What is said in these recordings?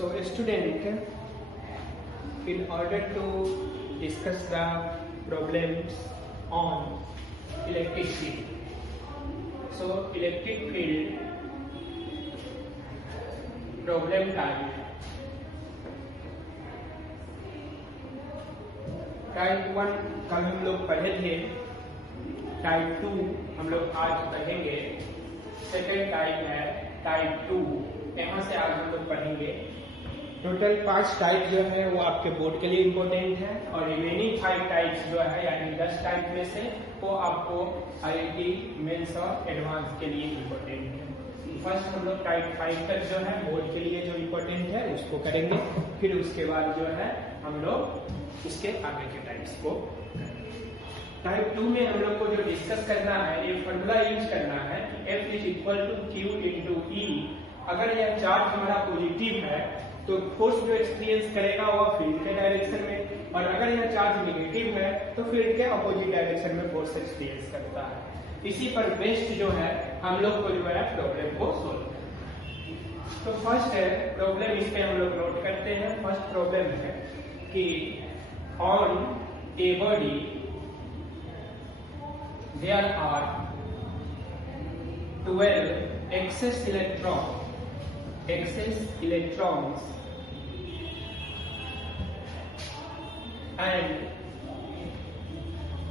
So student, in order to discuss the problems on electric field. So electric field problem type. Type 1 कल हम लोग पढ़े थे, type 2 हम लोग आज पढ़ेंगे। सेकेंड टाइप है टाइप 2, यहाँ से आज हम लोग पढ़ेंगे। टोटल 5 टाइप जो है वो आपके बोर्ड के लिए इम्पोर्टेंट है और रिमेनिंग 5 टाइप्स जो है यानी 10 टाइप में से वो आपको IIT मेंस और एडवांस के लिए इम्पोर्टेंट है। फर्स्ट हम लोग टाइप 5 तक जो है बोर्ड के लिए जो इम्पोर्टेंट है उसको करेंगे, फिर उसके बाद जो है हम लोग इसके आगे के टाइप्स को करेंगे। टाइप 2 में हम लोग को जो डिस्कस करना है, ये फॉर्मूला यूज करना है कि F is equal to Q into E। अगर यह चार्ज हमारा पॉजिटिव है तो फोर्स जो एक्सपीरियंस करेगा वह फील्ड के डायरेक्शन में, और अगर यह चार्ज नेगेटिव है तो फील्ड के अपोजिट डायरेक्शन में फोर्स एक्सपीरियंस करता है। इसी पर बेस्ड जो है हम लोग को जो है प्रॉब्लम को सोल्व करना। तो फर्स्ट है प्रॉब्लम, इस पे हम लोग नोट करते हैं। फर्स्ट प्रॉब्लम है कि on a body there are 12 excess electrons and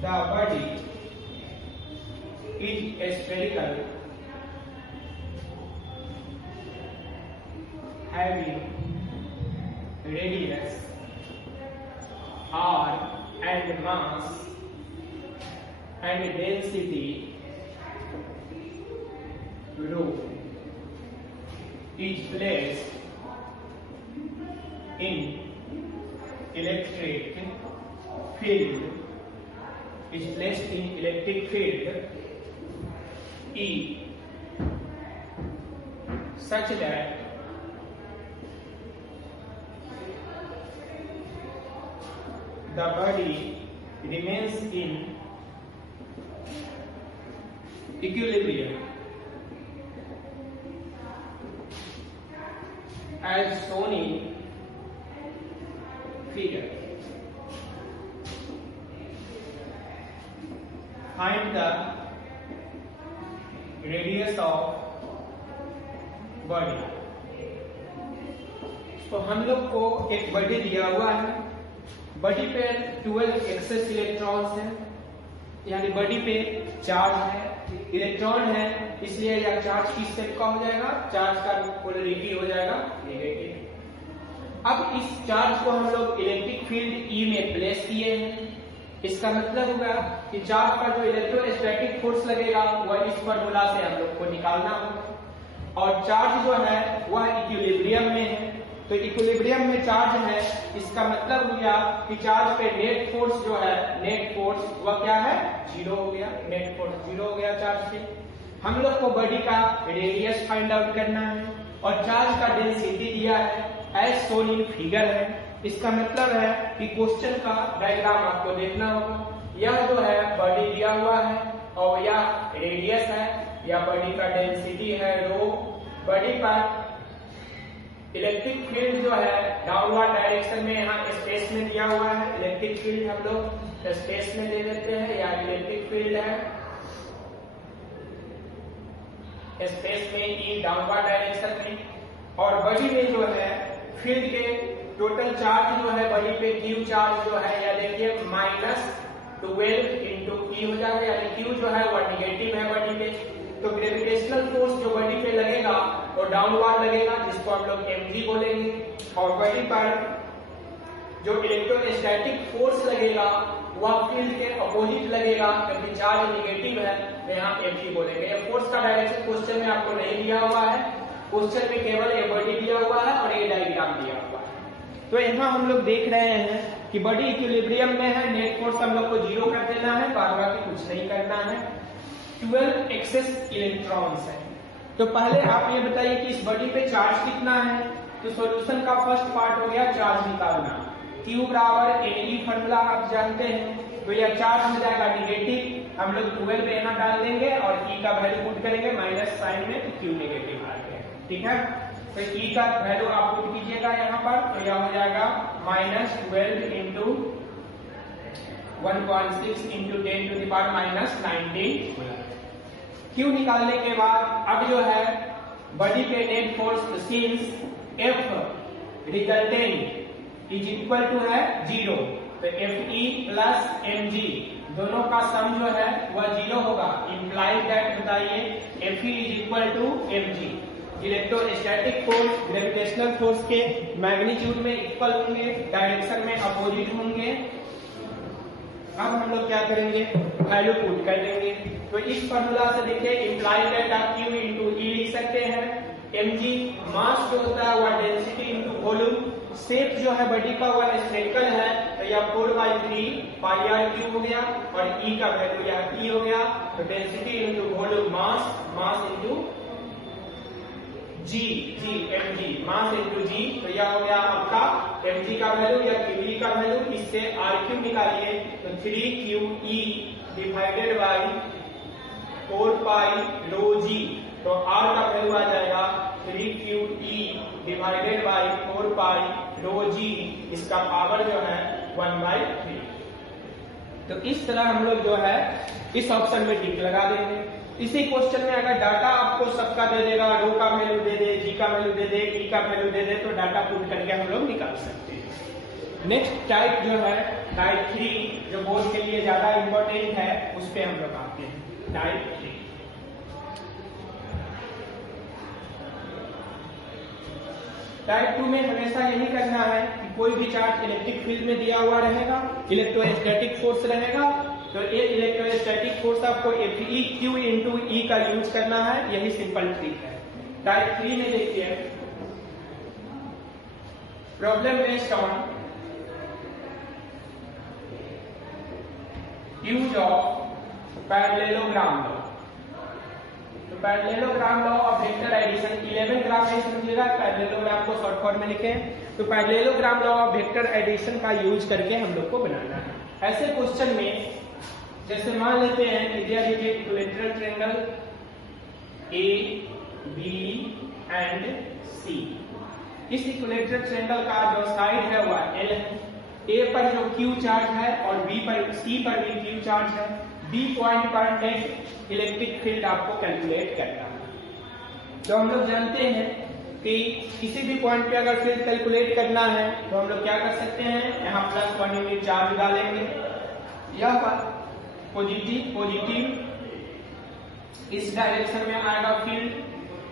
the body is a spherical having radius r and mass and density rho is placed in electric field E such that the body remains in equilibrium as shown in figure. Find the radius of body. तो हम लोग को एक body दिया हुआ है, body पे 12 access electrons हैं, यानी बॉडी पे चार्ज है, इलेक्ट्रॉन है, इसलिए यह चार्ज किस टाइप का हो जाएगा, चार्ज का पोलरिटी हो जाएगा नेगेटिव। अब इस चार्ज को हम लोग इलेक्ट्रिक फील्ड E में प्लेस किए हैं। इसका मतलब होगा कि चार्ज पर जो इलेक्ट्रोस्टैटिक फोर्स लगेगा वह इस फॉर्मूला से हम लोग को निकालना होगा, और चार्ज जो है वह इक्विलिब्रियम में है। तो इक्विलिब्रियम में चार्ज है, इसका मतलब हो गया कि चार्ज पे नेट फोर्स जो है, नेट फोर्स वह क्या है, 0 हो गया। नेट फोर्स 0 हो गया चार्ज पे। हम लोग को बॉडी का रेडियस फाइंड आउट करना है और चार्ज का डेंसिटी दिया है एज शोन इन फिगर है। इसका मतलब है कि क्वेश्चन का डायग्राम आपको देखना होगा। यह जो है बॉडी दिया हुआ है और यह रेडियस है, यह बॉडी का डेंसिटी है रो। बॉडी पर इलेक्ट्रिक फील्ड जो है डाउनवर्ड डायरेक्शन में यहाँ स्पेस में दिया हुआ है। इलेक्ट्रिक फील्ड हम लोग स्पेस में दे देते हैं, या इलेक्ट्रिक फील्ड है स्पेस में ई डाउनवर्ड डायरेक्शन में, और बॉडी में जो है फील्ड के टोटल चार्ज जो है बॉडी पे क्यू चार्ज जो है, या देखिए -12 इंटू ई हो जाएगा, यानी क्यू जो है वह निगेटिव है बॉडी पे। तो ग्रेविटेशनल फोर्स जो बॉडी पे लगेगा वो डाउनवर्ड लगेगा, जिसको हम लोग mg बोलेंगे, और बॉडी पर जो इलेक्ट्रोस्टैटिक फोर्स लगेगा वह फील्ड के अपोजिट लगेगा, क्योंकि चार्ज निगेटिव है तो यहाँ mg बोलेंगे। ये फोर्स का डायरेक्शन क्वेश्चन में आपको नहीं दिया हुआ है, क्वेश्चन में केवल ये बॉडी दिया हुआ है और ये डायग्राम दिया हुआ है। तो यहाँ हम लोग देख रहे हैं कि बॉडी इक्विलिब्रियम में है, नेट फोर्स हम लोग को 0 कर देना है, बाकी कुछ नहीं करना है। 12 एक्सेस इलेक्ट्रॉन्स है। तो पहले आप ये बताइए कि इस बॉडी पे चार्ज कितना है। तो सॉल्यूशन का फर्स्ट पार्ट हो गया चार्ज निकालना। Q बराबर NE फॉर्मूला आप जानते हैं, तो यह चार्ज हो जाएगा निगेटिव। हम लोग 12 पे यहाँ डाल देंगे और E का वैल्यू पुट करेंगे माइनस साइन में, तो Q नेगेटिव आ गया। ठीक है, तो E का वैल्यू आप पुट कीजिए बचेगा यहाँ पर, तो यह हो जाएगा -12 इंटू 1.6 इंटू 10⁻⁻19। क्यू निकालने के बाद अब जो है बॉडी पे net force since F resultant is equal to है 0, तो Fe प्लस mg दोनों का सम जो है वह 0 होगा। इम्प्लाइड दैट बताइए Fe is equal to mg। Electrostatic force gravitational force के मैग्नीट्यूड में इक्वल होंगे, डायरेक्शन में अपोजिट होंगे। अब हम लोग क्या करेंगे, वैल्यू पुट कर देंगे। तो इस फॉर्मूला से देखिए इम्प्लाइड दैट आप Q इंटू E लिख सकते हैं। mg मास जो होता है वह डेंसिटी इंटू वॉल्यूम, शेप जो है बॉडी का वह स्फेरिकल है, तो यह 4/3 πr³ हो गया, और E का वैल्यू यह T हो गया। तो density into volume mass into g mg mass into g, तो यह हो गया आपका mg का वैल्यू या QE का वैल्यू। इससे r³ निकालिए, तो 3QE डिवाइडेड बाई 4π ρg, तो r का वैल्यू आ जाएगा 3QE डिवाइडेड बाई 4π ρg, इसका पावर जो है 1/3। तो इस तरह हम लोग जो है इस ऑप्शन में टिक लगा देंगे। इसी क्वेश्चन में अगर डाटा आपको सबका दे देगा, रो का वैल्यू दे दे, जी का वैल्यू दे दे, ई का वैल्यू दे दे, तो डाटा पुट करके हम लोग निकाल सकते हैं। नेक्स्ट टाइप जो है टाइप 3, जो बोर्ड के लिए ज्यादा इंपॉर्टेंट है, उस पर हम लोग आते हैं। टाइप 3 टाइप 2 में हमेशा यही करना है कि कोई भी चार्ज इलेक्ट्रिक फील्ड में दिया हुआ रहेगा, इलेक्ट्रोस्टैटिक फोर्स रहेगा, तो ये इलेक्ट्रोस्टैटिक फोर्स आपको Fe Q इंटू E का यूज करना है। यही सिंपल ट्रिक है। टाइप 3 में देखिए problem based on use of parallelogram law. तो parallelogram law of vector addition 11 graph नहीं समझिएगा, पैरेललोग्राम को शॉर्ट फॉर्म में लिखें। तो parallelogram law of vector addition का यूज करके हम लोग को बनाना है। ऐसे क्वेश्चन में जैसे मान लेते हैं कि there is a equilateral triangle A, B and C। इस इक्विलैटरल ट्रायंगल का जो साइड है वह L है। A पर जो Q चार्ज है और C पर भी Q चार्ज है। B पॉइंट पर नेट इलेक्ट्रिक फील्ड आपको कैलकुलेट करना है। तो हम लोग जानते हैं कि किसी भी पॉइंट पे अगर फील्ड कैलकुलेट करना है तो हम लोग क्या कर सकते हैं, यहाँ +1 यूनिट चार्ज डालेंगे, यह पॉजिटिव इस डायरेक्शन में आएगा फील्ड।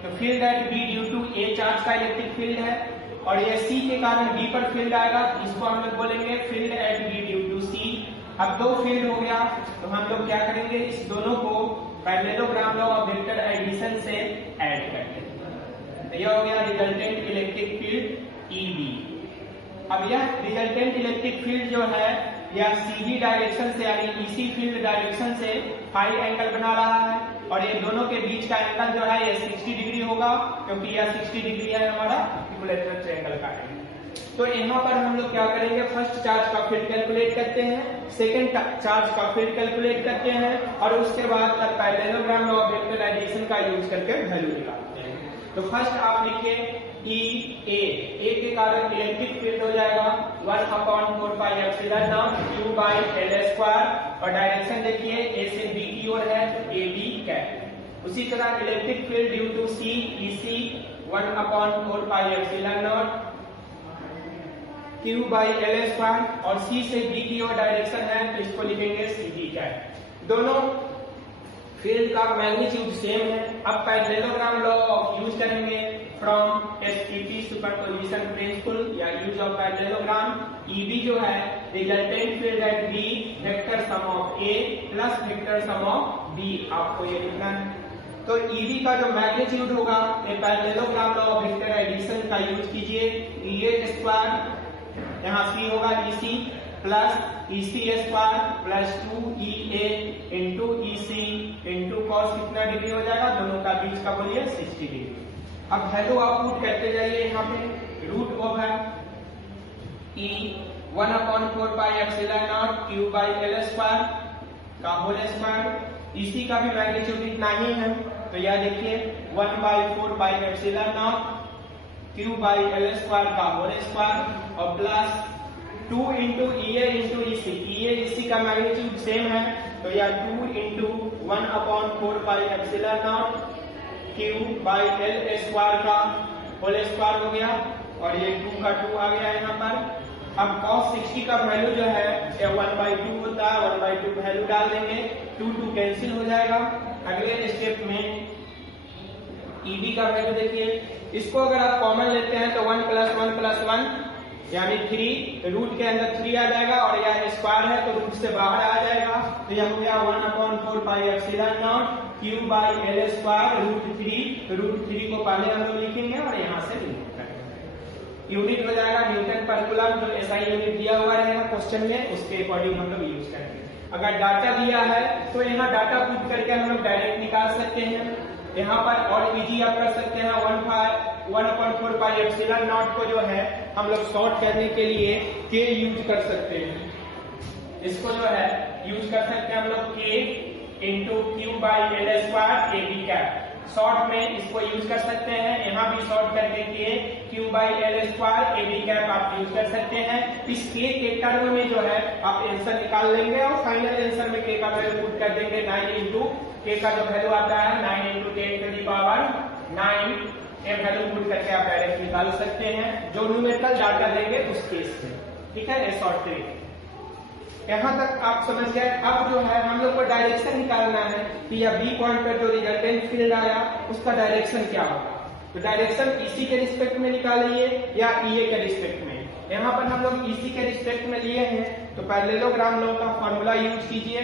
तो field at B due to A charge का इलेक्ट्रिक फील्ड है, और ये सी के कारण बी पर फील्ड आएगा, इसको हम लोग बोलेंगे field at B due to C. अब दो फील्ड हो गया, तो हम लोग क्या करेंगे, इस दोनों को parallelogram law of vector addition से ऐड कर देंगे। तो यह हो गया रिजल्टेंट इलेक्ट्रिक फील्ड EB। अब यह रिजल्टेंट इलेक्ट्रिक फील्ड जो है यह सीधी डायरेक्शन से यानी इसी फील्ड डायरेक्शन से फाई एंगल बना रहा है, और ये दोनों के बीच का एंगल जो है ये 60 डिग्री होगा, क्योंकि यह 60 डिग्री है हमारा इक्विलैटरल ट्रायंगल का एंगल। तो यहाँ पर हम लोग क्या करेंगे, फर्स्ट चार्ज का फील्ड कैलकुलेट करते हैं, सेकेंड चार्ज का फील्ड कैलकुलेट करते हैं, और उसके बाद parallelogram law of vector addition का यूज करके वैल्यू निकालते हैं। तो फर्स्ट आप लिखिए ए के कारण इलेक्ट्रिक फील्ड हो जाएगा 1/4πε0 Q/L², और डायरेक्शन देखिए ए से बी की ओर है, तो AB कैप। उसी तरह electric field due to C EC 1/4πε0 Q/L², और C से B की ओर डायरेक्शन है, तो इसको लिखेंगे CD कैप। दोनों फील्ड का मैग्नीट्यूड सेम है। अब पैरेललोग्राम लॉ ऑफ यूज करेंगे फ्रॉम SPP सुपरपोजिशन प्रिंसिपल या यूज ऑफ पैरेललोग्राम। EB जो है resultant field at B vector sum of A plus vector sum of B, आपको ये लिखना है। तो EB का जो मैग्नीट्यूड होगा ये parallelogram law of vector addition का यूज कीजिए। EA², यहाँ C होगा EC plus EC² plus 2EA into EC into cos कितना डिग्री हो जाएगा, दोनों का बीच का बोलिए 60 डिग्री। अब वैल्यू आप पुट करते जाइए, यहाँ पे रूट ओवर E 1/4πε0 Q/L² का होल स्क्वायर। EC का भी मैग्नीट्यूड इतना ही है, तो यह देखिए 1/4πε0 क्यू बाई एल स्क्वायर का होल स्क्वायर और प्लस 2 इंटू ई ए इंटू ईसी। ई ए ईसी का मैग्नीट्यूड सेम है तो यह 2 into 1/4 pi epsilon not Q by L square का होल स्क्वायर हो गया और ये 2 का 2 आ गया यहाँ पर। अब cos 60 का वैल्यू जो है ये 1/2 होता है, 1/2 वैल्यू डाल देंगे, 2 कैंसिल हो जाएगा। अगले स्टेप में EB का वैल्यू देखिए, इसको अगर आप कॉमन लेते हैं तो 1 + 1 + 1 यानी 3, रूट के अंदर 3 आ जाएगा और यह स्क्वायर है तो रूट से बाहर आ जाएगा तो यह हो गया 1/4 pi epsilon not Q by L square √3 को पहले हम लोग लिखेंगे और यहाँ से रिमूव करेंगे। यूनिट हो जाएगा न्यूटन पर कूलम, जो एसआई यूनिट दिया हुआ रहेगा क्वेश्चन में उसके अकॉर्डिंग हम लोग यूज करेंगे। अगर डाटा दिया है तो यहाँ डाटा पुट करके हम लोग डायरेक्ट निकाल सकते हैं। यहाँ पर और इजी आप कर सकते हैं 1/4 पाई एप्सिलॉन नॉट को जो है हम लोग शॉर्ट करने के लिए के यूज कर सकते हैं। इसको जो है यूज कर सकते हैं हम लोग K into Q by L square A B cap. Short में इसको यूज कर सकते हैं, यहाँ भी शॉर्ट करके K Q by L square A B cap आप यूज कर सकते हैं। इस के टर्म में जो है आप आंसर निकाल लेंगे और फाइनल आंसर में के का वैल्यू पुट कर देंगे 9 इंटू के का जो वैल्यू आता है 9 इंटू 10⁻9 ये वैल्यू पुट करके आप डायरेक्ट निकाल सकते हैं जो न्यूमेरिकल डाटा देंगे उस केस में। ठीक है, ये शॉर्ट तरीका। यहाँ तक आप समझ गए। अब जो है हम लोग को डायरेक्शन निकालना है कि यह बी पॉइंट पर जो रिजल्टेंट फील्ड आया उसका डायरेक्शन क्या होगा। तो डायरेक्शन इसी के रिस्पेक्ट में निकालिए या ईए के रिस्पेक्ट में। यहाँ पर हम लोग इसी के रिस्पेक्ट में लिए हैं तो पैरेललोग्राम लॉ का फॉर्मूला यूज कीजिए,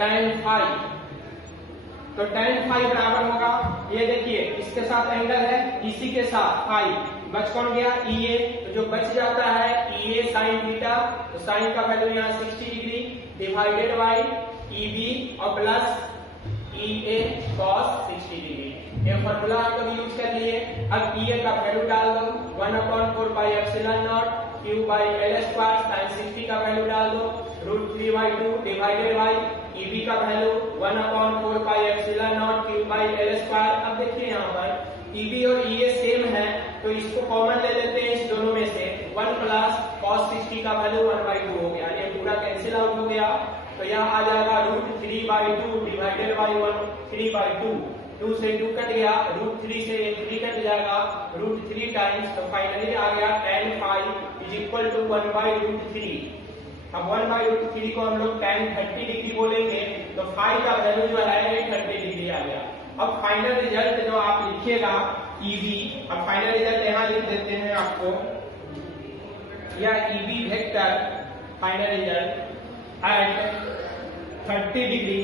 tan फाई। तो tan फाई बराबर होगा, ये देखिए इसके साथ एंगल है, इसी के साथ फाई बच कौन गया EA, तो जो बच जाता है EA sin थीटा, तो साइन का वैल्यू यहाँ 60 डिग्री डिवाइडेड बाई EB और प्लस EA cos 60 डिग्री। ये फॉर्मूला आप लोग यूज कर लिए। अब EA का वैल्यू डाल दो 1/4 pi epsilon not Q by L square sin 60 का वैल्यू डाल दो √3/2 डिवाइडेड बाई EB का value 1/4 pi epsilon not Q by L square. अब देखिए यहाँ पर EB और EA सेम है तो इसको कॉमन ले लेते हैं इस दोनों में से 1 प्लस cos 60 का वैल्यू 1/2 हो गया, ये पूरा कैंसिल आउट हो गया तो यहाँ आ जाएगा √3/2 डिवाइडेड बाई 3/2, 2 से 2 कट गया, √3 से 3 कट जाएगा, √3 टाइम्स तो फाइनली आ गया tan phi is equal to 1/√3। अब 1/√3 को हम लोग tan 30 डिग्री बोलेंगे तो फाई का वैल्यू जो है 30 डिग्री आ गया। अब फाइनल रिजल्ट जो आप लिखिएगा EB, अब फाइनल रिजल्ट यहाँ लिख देते हैं आपको, यह EB vector final result at 30 degree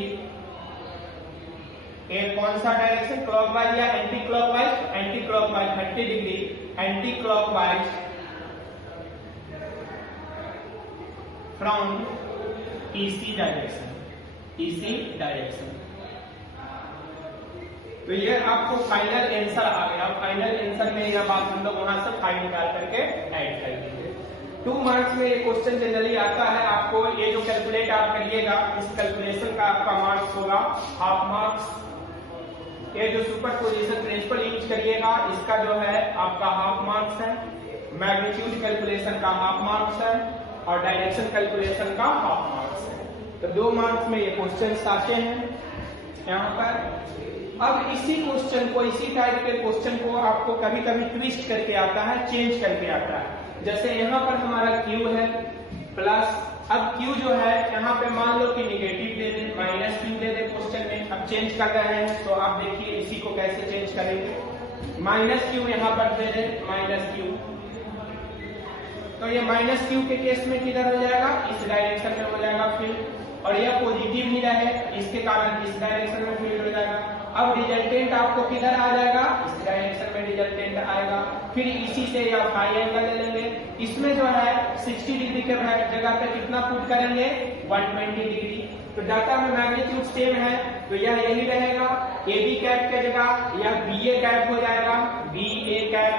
ये कौन सा डायरेक्शन, क्लॉकवाइज या anti clockwise, anti clockwise 30 degree anti clockwise from EC direction. तो ये आपको फाइनल आंसर आ गया। फाइनल आंसर में यह बात हम लोग वहां से फाइंड निकाल करके ऐड कर देंगे। 2 मार्क्स में ये क्वेश्चन जनरली आता है, आपको ये जो कैलकुलेट आप करिएगा इस कैलकुलेशन का आपका मार्क्स होगा हाफ मार्क्स। ये जो सुपरपोजिशन प्रिंसिपल यूज करिएगा इसका जो है आपका हाफ मार्क्स है, मैग्नीट्यूड कैलकुलेशन का हाफ मार्क्स है और डायरेक्शन कैलकुलेशन का हाफ मार्क्स है। तो 2 मार्क्स में ये क्वेश्चन आते हैं यहाँ पर। अब इसी क्वेश्चन को, इसी टाइप के क्वेश्चन को आपको कभी कभी ट्विस्ट करके आता है, चेंज करके आता है। जैसे यहाँ पर हमारा Q है प्लस, अब Q जो है यहाँ पे मान लो कि निगेटिव दे दे, -Q दे दे क्वेश्चन में। अब चेंज कर रहे हैं तो आप देखिए इसी को कैसे चेंज करेंगे, -Q यहाँ पर दे दे -Q, तो ये -Q के केस में किधर हो जाएगा, इस डायरेक्शन में हो जाएगा फील्ड, और यह पॉजिटिव ही रहे इसके कारण इस डायरेक्शन में फील्ड हो जाएगा। अब रिजल्टेंट आपको किधर आ जाएगा, इस डायरेक्शन में रिजल्टेंट आएगा। फिर इसी से या फाई एंगल ले लेंगे, इसमें जो है 60 डिग्री के जगह पे कितना पुट करेंगे 120 डिग्री। तो डाटा में मैग्नीट्यूड सेम है तो यह यही रहेगा, AB कैप के जगह यह BA कैप हो जाएगा, BA कैप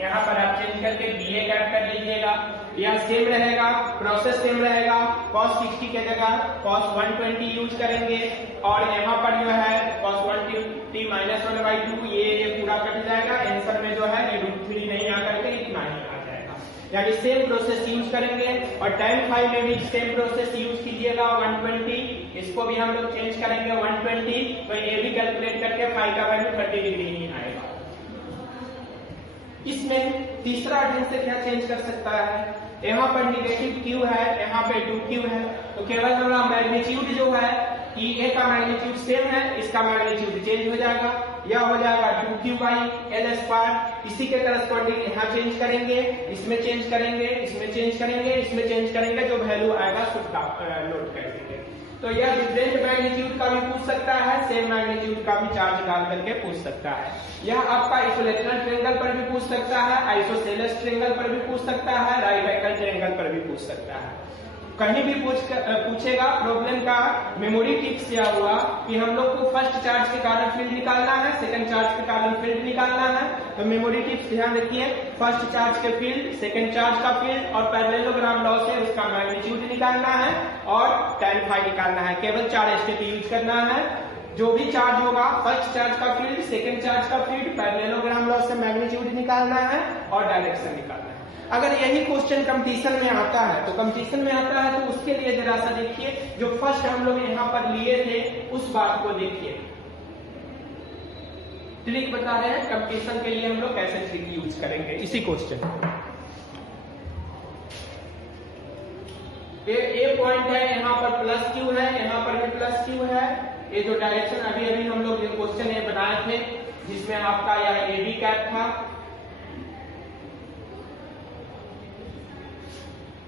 यहाँ पर आप चेंज करके BA कैप कर लीजिएगा। यह सेम रहेगा, प्रोसेस सेम रहेगा, cos 60 के जगह cos 120 यूज करेंगे और यहाँ पर जो है cos 120 माइनस 1/2 ये पूरा कट जाएगा। आंसर में जो है ये √3 नहीं आकर के इतना ही आ जाएगा, यानी सेम प्रोसेस यूज करेंगे। और tan phi में भी सेम प्रोसेस यूज कीजिएगा 120, इसको भी हम लोग चेंज करेंगे 120, तो ये भी कैलकुलेट करके phi का वैल्यू 30 डिग्री ही आएगा। इसमें तीसरा ढंग से क्या चेंज कर सकता है, यहाँ पर निगेटिव Q है, यहाँ पे 2Q है, तो केवल हमारा मैग्नीट्यूड जो है EA का मैग्नीट्यूड सेम है, इसका मैग्नीट्यूड चेंज हो जाएगा, यह हो जाएगा 2Q/L²। इसी के करस्पॉन्डिंग यहाँ चेंज करेंगे, इसमें चेंज करेंगे, इसमें चेंज करेंगे, इसमें चेंज करेंगे, जो वैल्यू आएगा उसका नोट कर देंगे। तो यह डिफरेंट मैग्नीट्यूड का भी पूछ सकता है, सेम मैग्नीट्यूड का भी चार्ज डाल करके पूछ सकता है। यह आपका इक्विलैटरल ट्रायंगल पर भी पूछ सकता है, आइसोसेलेस ट्रायंगल पर भी पूछ सकता है, राइट एंगल ट्रायंगल पर भी पूछ सकता है। कहीं भी पूछेगा। प्रॉब्लम का मेमोरी टिप्स यह हुआ कि हम लोग को फर्स्ट चार्ज के कारण फील्ड निकालना है, सेकंड चार्ज के कारण फील्ड निकालना है। तो मेमोरी टिप्स ध्यान रखिए, फर्स्ट चार्ज के फील्ड, सेकंड चार्ज का फील्ड और पैरेललोग्राम लॉ से उसका मैग्नीट्यूड निकालना है और tan phi निकालना है। केवल 4 स्टेप यूज करना है। जो भी चार्ज होगा, फर्स्ट चार्ज का फील्ड, सेकंड चार्ज का फील्ड, पैरेललोग्राम लॉ से मैग्नीट्यूड निकालना है और डायरेक्शन निकालना है। अगर यही क्वेश्चन कंपटीशन में आता है तो कंपटीशन में आता है तो उसके लिए जरा सा देखिए, जो फर्स्ट हम लोग यहाँ पर लिए थे उस बात को देखिए। ट्रिक बता रहे हैं कंपटीशन के लिए हम लोग कैसे ट्रिक यूज करेंगे इसी क्वेश्चन। ए पॉइंट है, यहाँ पर प्लस क्यू है, यहाँ पर भी प्लस क्यू है। ये जो डायरेक्शन अभी हम लोग ये क्वेश्चन ये बनाए थे जिसमें आपका यह ए बी कैप था,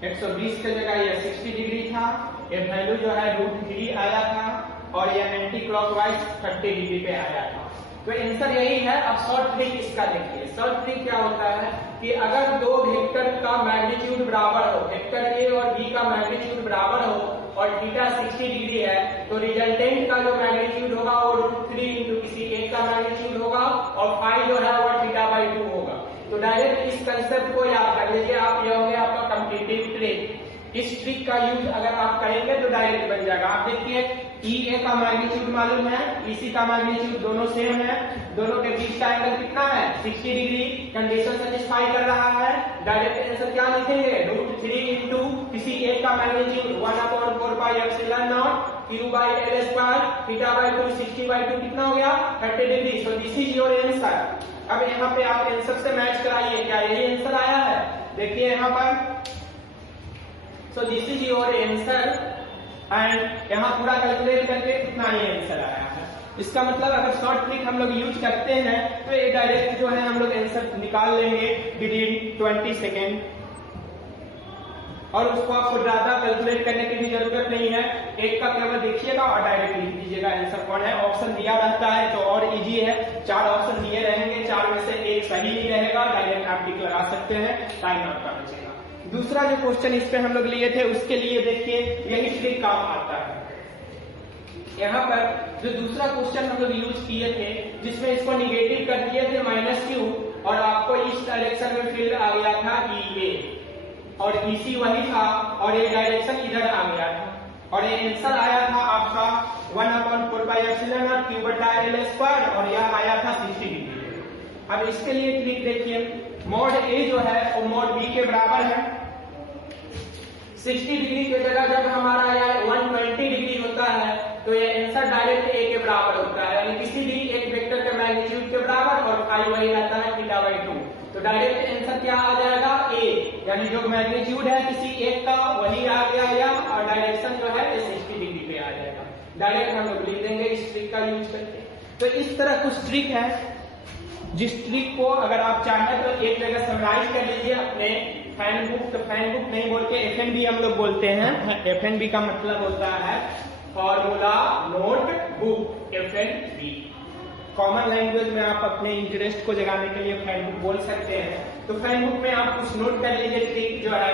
120 के जगह यह 60 डिग्री था, ये वैल्यू जो है √3 आया था और यह एंटी क्लॉकवाइज 30 डिग्री पे आया था। तो आंसर यही है। अब शॉर्ट ट्रिक इसका देखिए। शॉर्ट ट्रिक क्या होता है कि अगर दो वेक्टर का मैग्नीट्यूड बराबर हो, वेक्टर ए और बी का मैग्नीट्यूड बराबर हो और थीटा 60 डिग्री है, तो रिजल्टेंट का जो मैग्नीट्यूड होगा वो √3 इंटू किसी एक का मैग्नीट्यूड होगा और फाई जो है वो θ/2 होगा। तो डायरेक्ट इस कंसेप्ट को याद कर लीजिए आप, यह हो गया आपका कॉम्पिटिटिव ट्रिक। इस ट्रिक का यूज अगर आप करेंगे तो डायरेक्ट बन जाएगा। आप देखिए EA का मैग्नीट्यूड मालूम है, EC का मैग्नीट्यूड दोनों सेम है, दोनों के बीच का एंगल कितना है 60 डिग्री, कंडीशन सेटिस्फाई कर रहा है। डायरेक्ट आंसर क्या लिखेंगे, √3 इंटू किसी एक का मैग्नीट्यूड 1/4πε0 Q/L² θ/2 60/2 कितना हो गया 30 degree. So this is your answer. अब यहाँ पे आप आंसर से मैच कराइए, क्या यही आंसर आया है, देखिए यहाँ पर। So this is your answer and यहाँ पूरा कैलकुलेट करके इतना ही आंसर आया है। इसका मतलब अगर शॉर्ट ट्रिक हम लोग यूज करते हैं तो ये डायरेक्ट जो है हम लोग आंसर निकाल लेंगे विदिन 20 सेकेंड और उसको आपको ज्यादा कैलकुलेट करने की भी जरूरत नहीं है। एक का केवल देखिएगा और डायरेक्ट लिख दीजिएगा आंसर कौन है। ऑप्शन दिया रहता है तो और इजी है, 4 ऑप्शन दिए रहेंगे, 4 में से एक सही ही रहेगा, डायरेक्ट आप टिक लगा सकते हैं, टाइम आपका बचेगा। दूसरा जो क्वेश्चन इस पे हम लोग लिए थे उसके लिए देखिए यही ट्रिक काम आता है। यहाँ पर जो दूसरा क्वेश्चन हम लोग यूज किए थे जिसमें इसको निगेटिव कर दिए थे -Q और आपको इस डायरेक्शन में फील्ड आ गया था EA और EC वही था और ये डायरेक्शन इधर आ गया था और ये आंसर आया था आपका 1/4πε0 Q/L² और यह आया था 60 डिग्री। अब इसके लिए ट्रिक देखिए, मॉड A जो है वो मॉड B के बराबर है। 60 डिग्री की जगह जब हमारा यह 120 डिग्री होता है तो ये आंसर डायरेक्ट A के बराबर होता है, यानी किसी भी एक वेक्टर के मैग्नीट्यूड के बराबर और फाई वही रहता है θ/2। तो डायरेक्ट आंसर क्या आ जाएगा A, यानी जो मैग्नीट्यूड है किसी एक का वही आ गया यह और डायरेक्शन जो है 60 डिग्री पे आ जाएगा। डायरेक्ट हम लोग लिख देंगे इस ट्रिक का यूज करके। तो इस तरह कुछ ट्रिक है जिस ट्रिक को अगर आप चाहें तो एक जगह समराइज कर लीजिए अपने फैन बुक। तो फैन बुक नहीं बोल के FNB हम लोग बोलते हैं। FNB का मतलब होता है formula note book, FNB। Common language में आप अपने इंटरेस्ट को जगाने के लिए फैन बुक बोल सकते हैं। तो फैन बुक में आप कुछ नोट कर लीजिए ट्रिक जो है,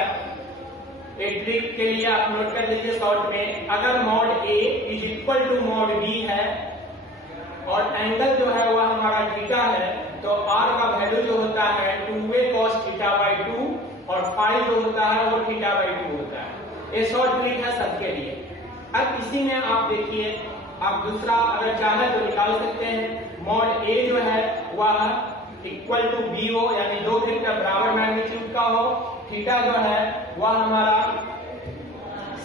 एक ट्रिक के लिए आप नोट कर लीजिए शॉर्ट में, अगर mod A is equal to mod B है और एंगल जो है वह हमारा थीटा है तो R का वैल्यू जो होता है 2A cos θ/2 और फाई जो होता है वो θ/2 होता है। ये शॉर्ट ट्रिक है सबके लिए। अब इसी में आप देखिए, आप दूसरा अगर चाहे तो निकाल सकते हैं। मॉड ए जो है वह इक्वल टू बी हो, यानी दो वेक्टर बराबर मैग्नीट्यूड का हो। थीटा जो है वह हमारा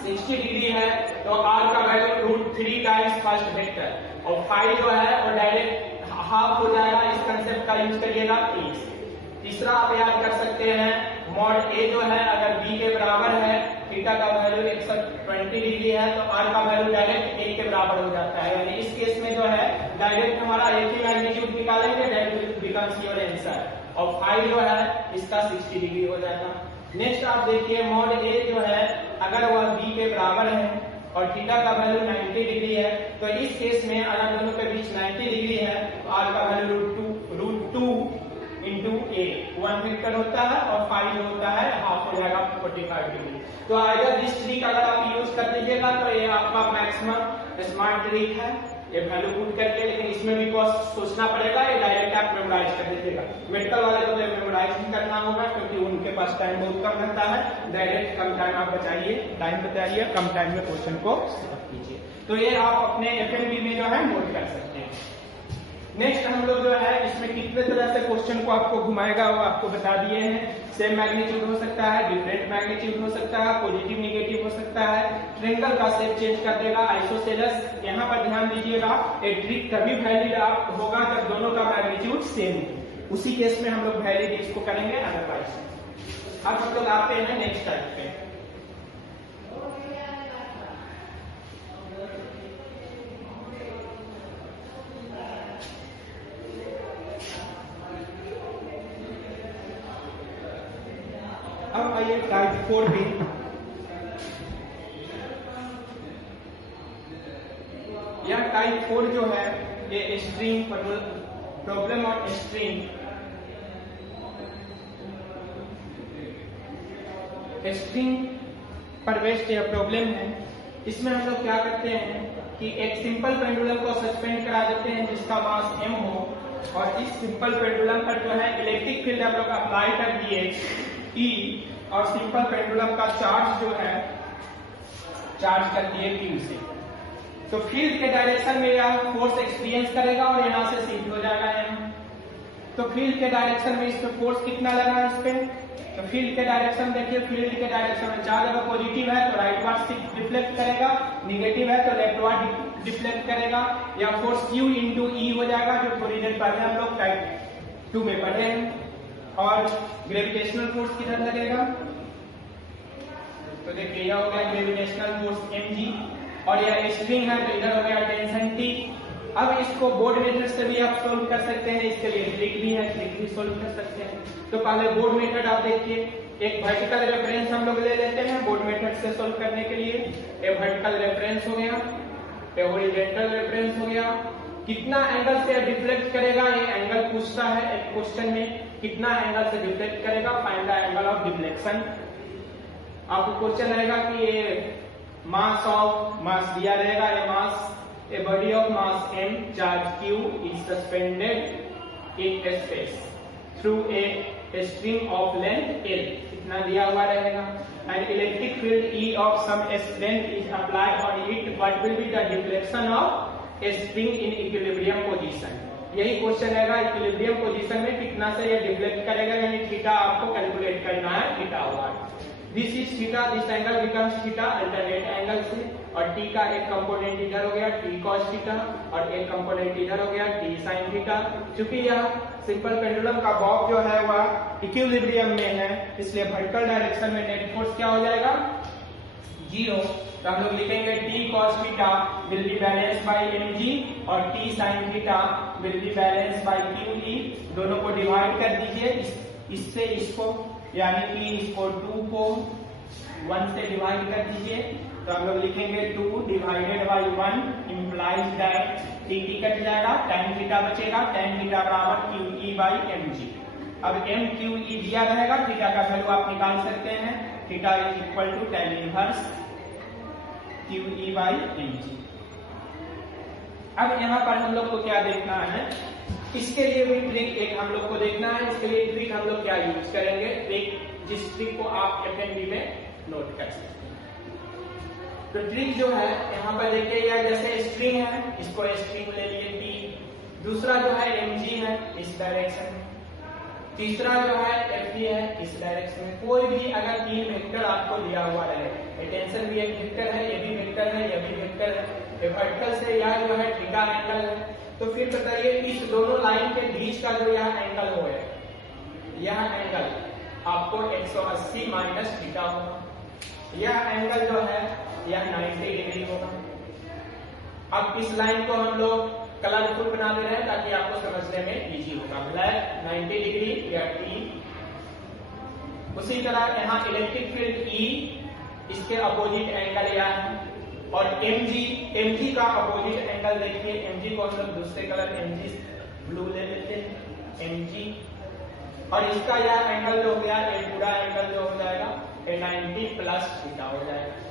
60 डिग्री है, तो आर का वैल्यू √3 टाइम्स फर्स्ट वेक्टर, और फाई जो है वो डायरेक्ट हाफ हो जाएगा। इस कंसेप्ट का यूज करिएगा 30। तीसरा आप याद कर सकते हैं, मॉड ए जो है अगर बी के बराबर है, थीटा का वैल्यू 120 डिग्री है, तो आर का वैल्यू डायरेक्ट ए के बराबर हो जाता है। यानी इस केस में जो है डायरेक्ट हमारा एक ही मैग्नीट्यूड निकालेंगे, दैट बिकम्स योर आंसर, और फाई जो है इसका 60 डिग्री हो जाएगा। नेक्स्ट आप देखिए, मॉड ए जो है अगर वह बी के बराबर है और थीटा का वैल्यू 90 डिग्री है, तो इस केस में अगर दोनों के बीच 90 डिग्री है तो आर का वैल्यू √2 इंटू ए 1 वेक्टर होता है, और फाई जो होता है हाफ हो जाएगा 45 डिग्री। तो अगर दिस ट्रिक अगर आप यूज कर दीजिएगा तो ये आपका मैक्सिमम स्मार्ट ट्रिक है, ये वैल्यू पुट करके। लेकिन इसमें भी कॉस्ट सोचना पड़ेगा, ये डायरेक्ट आप मेमोराइज कर दीजिएगा। मेडिकल वाले को मेमोराइज नहीं करना होगा क्योंकि उनके पास टाइम बहुत कम रहता है। डायरेक्ट कम टाइम आप बचाइए, टाइम बताइए, कम टाइम में क्वेश्चन को सॉल्व कीजिए। तो ये आप अपने FMB में जो है नोट कर सकते हैं। नेक्स्ट हम लोग जो है इसमें कितने तरह से क्वेश्चन को आपको घुमाएगा वो आपको बता दिए हैं। सेम मैग्नीट्यूड हो सकता है, डिफरेंट मैग्नीट्यूड हो सकता है, पॉजिटिव निगेटिव हो सकता है, ट्रायंगल का शेप चेंज कर देगा, आइसोसेलेस। यहाँ पर ध्यान दीजिएगा, ये ट्रिक तभी वैलिड होगा जब दोनों का मैग्नीट्यूड सेम हो, उसी केस में हम लोग वैलिड इसको करेंगे, अदरवाइज। अब हम लोग आते हैं नेक्स्ट टाइप पे। अब आइए टाइप 4 पे। यह टाइप 4 जो है ये स्ट्रिंग प्रॉब्लम और स्ट्रिंग पर बेस्ड यह प्रॉब्लम है। इसमें हम लोग क्या करते हैं कि एक सिंपल पेंडुलम को सस्पेंड करा देते हैं जिसका मास m हो, और इस सिंपल पेंडुलम पर जो है इलेक्ट्रिक फील्ड हम लोग अप्लाई कर दिए E, और सिंपल पेंडुलम का चार्ज जो है चार्ज कर दिए Q से। तो फील्ड के डायरेक्शन में यह फोर्स एक्सपीरियंस करेगा और यहाँ से शिफ्ट हो जाएगा M। तो फील्ड के डायरेक्शन में इस पे फोर्स कितना लगा है इस पे, तो फील्ड के डायरेक्शन देखिए, फील्ड के डायरेक्शन में चार्ज अगर पॉजिटिव है तो राइट वार्ड डिफ्लेक्ट करेगा, निगेटिव है तो लेफ्ट वार्ड डिफ्लेक्ट करेगा। या फोर्स Q इंटू E हो जाएगा, जो थोड़ी देर पहले हम लोग टाइप 2 में पढ़े हैं। और ग्रेविटेशनल फोर्स किधर लगेगा, तो देखिए यह हो गया ग्रेविटेशनल फोर्स mg, और यह स्ट्रिंग है तो इधर हो गया टेंशन T। अब इसको बोर्ड मेथड से भी आप सोल्व कर सकते हैं, इसके लिए ट्रिक भी है, ट्रिक भी सोल्व कर सकते हैं। तो पहले बोर्ड मेथड आप देखिए, एक वर्टिकल रेफरेंस हम लोग ले लेते हैं बोर्ड मेथड से सोल्व करने के लिए। एक वर्टिकल रेफरेंस हो गया, एक हॉरिजॉन्टल रेफरेंस हो गया। कितना एंगल से डिफ्लेक्ट करेगा, ये एंगल पूछता है एक क्वेश्चन में, कितना एंगल से डिफ्लेक्ट करेगा, find the angle of deflection. आपको क्वेश्चन रहेगा कि ये मास दिया रहेगा, ये मास a body of mass m charge q is suspended in space through a string of length l, इतना दिया हुआ रहेगा। and electric field E of some strength is applied on it, what will be the deflection of a spring in equilibrium position। यही question रहेगा, equilibrium position में कितना से ये डिफ्लेक्ट करेगा, यानी थीटा आपको कैलकुलेट करना है, थीटा होगा। This is theta, this angle becomes theta alternate angle से, और टी का एक कंपोनेंट इधर हो गया टी कॉस थीटा, और एक कंपोनेंट इधर हो गया टी साइन थीटा। क्योंकि यह सिंपल पेंडुलम का बॉब जो है वह इक्विलिब्रियम में है, इसलिए वर्टिकल डायरेक्शन में नेट फोर्स क्या हो जाएगा, 0। तो हम लोग लिखेंगे T cos theta will be balance bye mg, और T sine theta will be balance bye qe। दोनों को डिवाइड कर दीजिए इससे इसको, यानी कि इसको 2 को 1 से डिवाइड कर दीजिए। तो हम लोग लिखेंगे 2 divided by 1 implies that T cut जाएगा, tan थीटा बचेगा, tan थीटा बराबर QE बाई mg। अब m QE दिया रहेगा, थीटा का वैल्यू आप निकाल सकते हैं, theta is equal to tan inverse QE by mg। अब यहाँ पर हम लोग को क्या देखना है, इसके लिए भी ट्रिक एक हम लोग को देखना है। इसके लिए ट्रिक हम लोग क्या यूज करेंगे, ट्रिक जिस ट्रिक को आप FNB में नोट कर सकते हैं। तो ट्रिक जो है यहाँ पर देखिए, यह जैसे स्ट्रिंग है, इसको स्ट्रिंग ले लिए T, दूसरा जो है mg है इस डायरेक्शन में, तीसरा जो है FD है इस डायरेक्शन में। कोई भी अगर 3 वेक्टर आपको दिया हुआ रहे, टेंशन भी एक वेक्टर है, ये भी वेक्टर है, ये भी वेक्टर है, वर्टिकल से यह जो है थीटा एंगल है, तो फिर बताइए इस दोनों लाइन के बीच का जो यह एंगल हो है, यह एंगल आपको 180 माइनस थीटा होगा। यह एंगल जो है यह 90 डिग्री होगा। अब इस लाइन को हम लोग कलरफुल बना दे रहे हैं ताकि आपको समझने में इजी होगा। ब्लैक 90 डिग्री या T। उसी तरह यहाँ इलेक्ट्रिक फील्ड E, इसके अपोजिट एंगल यह है, और mg का अपोजिट एंगल देखिए, mg को हम लोग दूसरे कलर mg ब्लू ले लेते हैं mg, और इसका यह एंगल जो हो गया, ये पूरा एंगल जो हो जाएगा 90 प्लस थीटा हो जाएगा।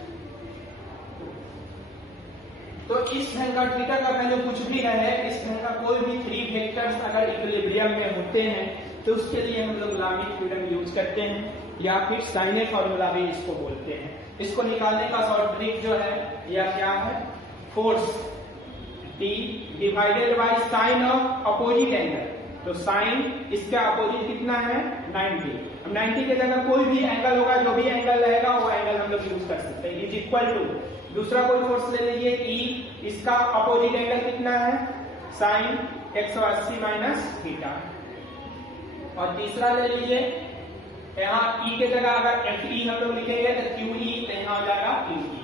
तो इस ढंग का थीटा का वैल्यू कुछ भी रहे, इस ढंग का कोई भी 3 वेक्टर्स अगर इक्विलिब्रियम में होते हैं तो उसके लिए हम लोग लामिक थ्योरम यूज करते हैं, या फिर साइने फॉर्मूला भी इसको बोलते हैं। इसको निकालने का शॉर्ट ट्रिक जो है यह क्या है, force T divided by sign of opposite angle. तो साइन इसका अपोजिट कितना है 90। अब 90 के जगह कोई भी एंगल होगा, जो भी एंगल रहेगा वो एंगल हम लोग यूज कर सकते हैं। इज इक्वल टू दूसरा कोई फोर्स ले लीजिए E, इसका अपोजिट एंगल कितना है साइन 180 माइनस थीटा, और तीसरा ले लीजिए यहाँ E के जगह अगर FE हम लोग लिखेंगे तो QE, तो यहाँ हो जाएगा QE।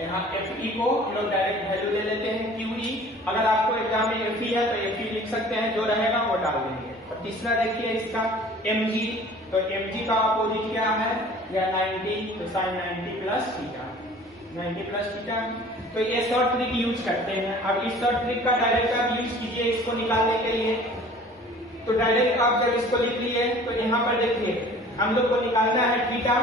यहाँ FE को हम लोग डायरेक्ट वैल्यू ले लेते हैं QE। अगर आपको एग्जाम में FE है तो FE लिख सकते हैं, जो रहेगा वो डाल देंगे। और तीसरा देखिए इसका mg, तो mg का अपोजिट क्या है या 90, तो sine 90 plus theta, 90 plus theta. तो ये शॉर्ट ट्रिक यूज करते हैं। अब इस शॉर्ट ट्रिक का डायरेक्ट आप यूज कीजिए इसको निकालने के लिए। तो डायरेक्ट आप जब इसको लिख लिए तो यहाँ पर देखिए हम लोग को निकालना है थीटा,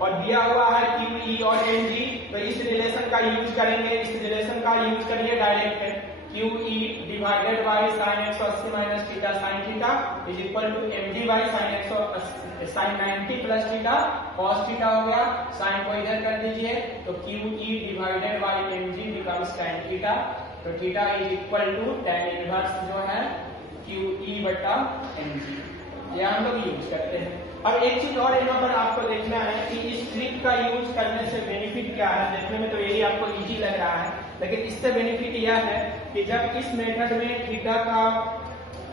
और दिया हुआ है QE और mg, तो इस रिलेशन का यूज करेंगे। इस रिलेशन का यूज करिए direct, QE divided by sine 180 minus theta sine theta is equal to mg by sine 90 plus theta cos theta हो गया। साइन को इधर कर दीजिए तो QE divided by mg becomes tan theta, तो theta is equal to tan inverse जो है QE बटा mg। ये हम लोग यूज करते हैं। अब एक चीज और यहाँ पर आपको देखना है कि इस ट्रिक का यूज करने से बेनिफिट क्या है। देखने में तो यही आपको इजी लग रहा है, लेकिन इससे बेनिफिट यह है कि जब इस मेथड में थीटा का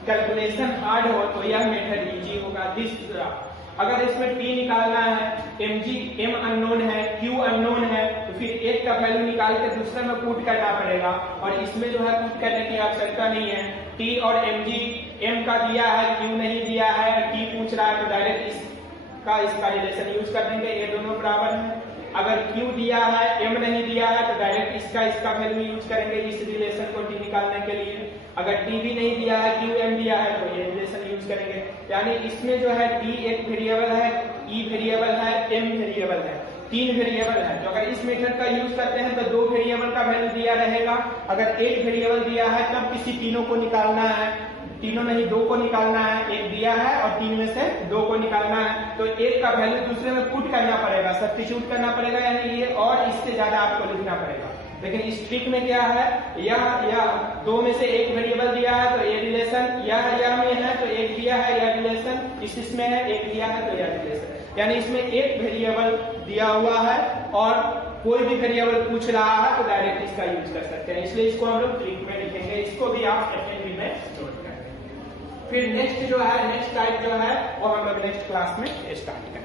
कैलकुलेशन हार्ड हो तो यह मेथड इजी होगा। दूसरा अगर इसमें T निकालना है, m अननोन है, Q अननोन है, तो फिर एक का वैल्यू निकाल के दूसरे में पुट करना पड़ेगा, और इसमें जो है पुट करने की आवश्यकता नहीं है। T और mg, m का दिया है, Q नहीं दिया है, T पूछ रहा है, तो डायरेक्ट इसका रिलेशन यूज कर देंगे, ये दोनों बराबर है। अगर Q दिया है, m नहीं दिया है, तो डायरेक्ट इसका वैल्यू यूज करेंगे इस रिलेशन को T निकालने के लिए। अगर T भी नहीं दिया है, Q m दिया है, तो ये रिलेशन यूज करेंगे। यानी इसमें जो है T एक वेरिएबल है, E वेरिएबल है, m वेरिएबल है, 3 वेरिएबल है। तो अगर इस मेथड का यूज करते हैं तो 2 वेरिएबल का वैल्यू दिया रहेगा। अगर एक वेरिएबल दिया है तब किसी तीनों को निकालना है, तीनों नहीं 2 को निकालना है, एक दिया है और 3 में से 2 को निकालना है, तो एक का वैल्यू दूसरे में पुट करना पड़ेगा, सब्स्टिट्यूट करना पड़ेगा, यानी ये और इससे ज्यादा आपको लिखना पड़ेगा। लेकिन इस ट्रिक में क्या है, यह 2 में से एक वेरिएबल दिया है तो ये रिलेशन, यह में है तो एक दिया है यह रिलेशन, इसमें है एक दिया है तो यह रिलेशन। यानी इसमें एक वेरिएबल दिया हुआ है और कोई भी वेरिएबल पूछ रहा है तो डायरेक्ट इसका यूज कर सकते हैं, इसलिए इसको हम लोग ट्रिक में लिखेंगे। इसको भी आप FNB में नोट करेंगे। फिर नेक्स्ट जो है, नेक्स्ट टाइप जो है वो हम लोग नेक्स्ट क्लास में स्टार्ट करेंगे।